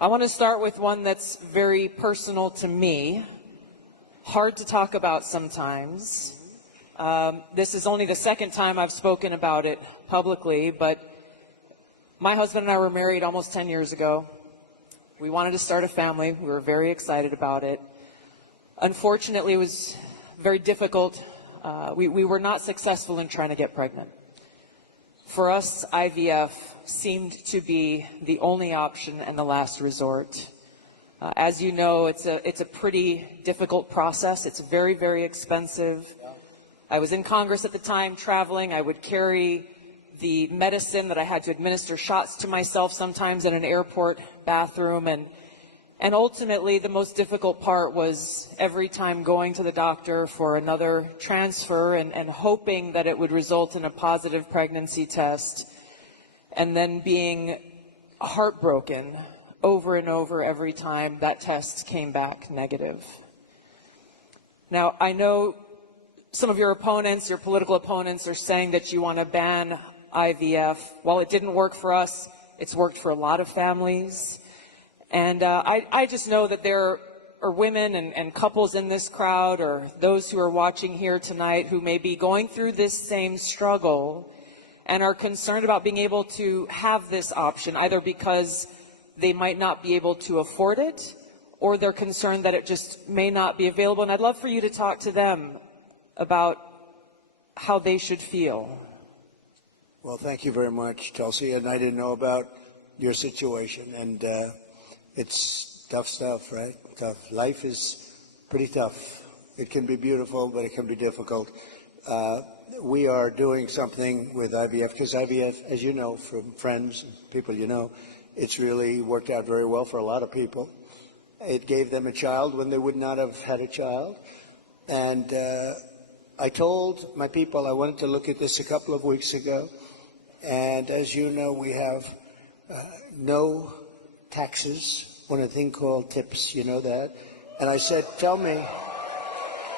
I want to start with one that's very personal to me, hard to talk about sometimes. This is only the second time I've spoken about it publicly, but my husband and I were married almost 10 years ago. We wanted to start a family. We were very excited about it. Unfortunately, it was very difficult. We were not successful in trying to get pregnant. For us, IVF seemed to be the only option and the last resort. As you know, it's a pretty difficult process. It's very, very expensive. I was in Congress at the time, traveling. I would carry the medicine that I had to administer shots to myself sometimes in an airport bathroom. And ultimately, the most difficult part was every time going to the doctor for another transfer and hoping that it would result in a positive pregnancy test, and then being heartbroken over and over every time that test came back negative. Now, I know some of your opponents, your political opponents, are saying that you want to ban IVF. While it didn't work for us, it's worked for a lot of families. And I just know that there are women and couples in this crowd, or those who are watching here tonight, who may be going through this same struggle and are concerned about being able to have this option, either because they might not be able to afford it, or they're concerned that it just may not be available. And I'd love for you to talk to them about how they should feel. Well, thank you very much, Tulsi. And I didn't know about your situation. And it's tough stuff, right? Tough. Life is pretty tough. It can be beautiful, but it can be difficult. We are doing something with IVF, because IVF, as you know from friends and people you know, it's really worked out very well for a lot of people. It gave them a child when they would not have had a child. And I told my people I wanted to look at this a couple of weeks ago. And as you know, we have no taxes on a thing called tips, you know that. And I said, tell me,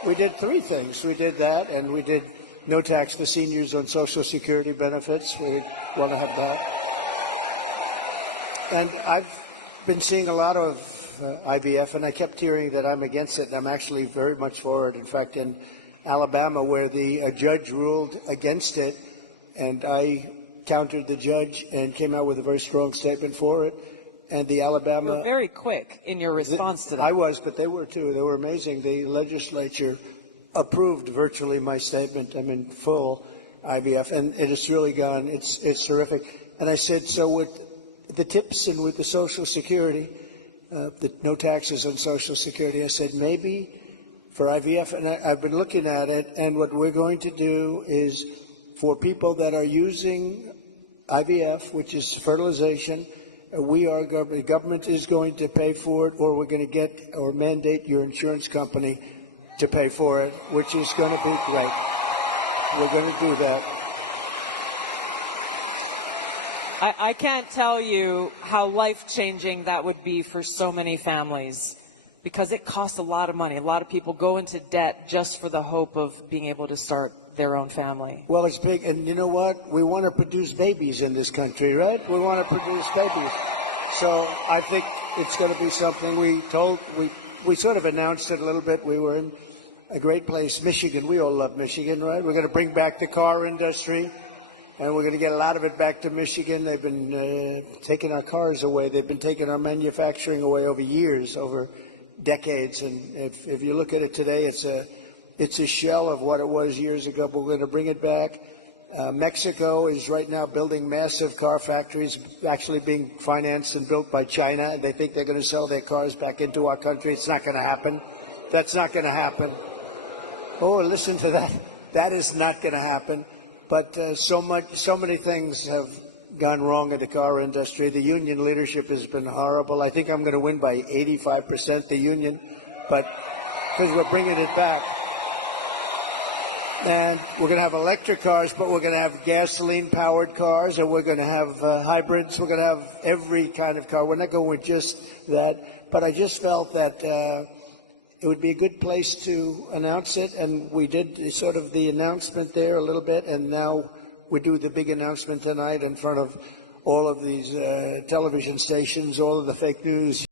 we did three things. We did that, and we did no tax for seniors on Social Security benefits. We want to have that. And I've been seeing a lot of IVF, and I kept hearing that I'm against it, and I'm actually very much for it. In fact, in Alabama, where the judge ruled against it, and I countered the judge and came out with a very strong statement for it. And the Alabama... You're very quick in your response to that. I was, but they were too. They were amazing. The legislature approved virtually my statement. I'm in full IVF, and it has really gone. It's terrific. And I said, so with the tips and with the Social Security, the no taxes on Social Security, I said maybe for IVF, and I've been looking at it, and what we're going to do is for people that are using IVF, which is fertilization, the government is going to pay for it, or we're going to get or mandate your insurance company to pay for it, which is going to be great. We're going to do that. I can't tell you how life-changing that would be for so many families, because it costs a lot of money. A lot of people go into debt just for the hope of being able to start their own family. Well, it's big, and you know what? We want to produce babies in this country, right? We want to produce babies. So I think it's going to be something we sort of announced it a little bit. We were in a great place, Michigan. We all love Michigan, right? We're going to bring back the car industry, and we're going to get a lot of it back to Michigan. They've been taking our cars away. They've been taking our manufacturing away over years, over decades. And if you look at it today, it's a shell of what it was years ago, but we're going to bring it back. Mexico is right now building massive car factories, actually being financed and built by China. They think they're going to sell their cars back into our country. It's not going to happen. That's not going to happen. Oh, listen to that. That is not going to happen. But so many things have gone wrong in the car industry. The union leadership has been horrible. I think I'm going to win by 85%, the union, but because we're bringing it back. And we're going to have electric cars, but we're going to have gasoline-powered cars, and we're going to have hybrids. We're going to have every kind of car. We're not going with just that. But I just felt that it would be a good place to announce it, and we did sort of the announcement there a little bit, and now we do the big announcement tonight in front of all of these television stations, all of the fake news.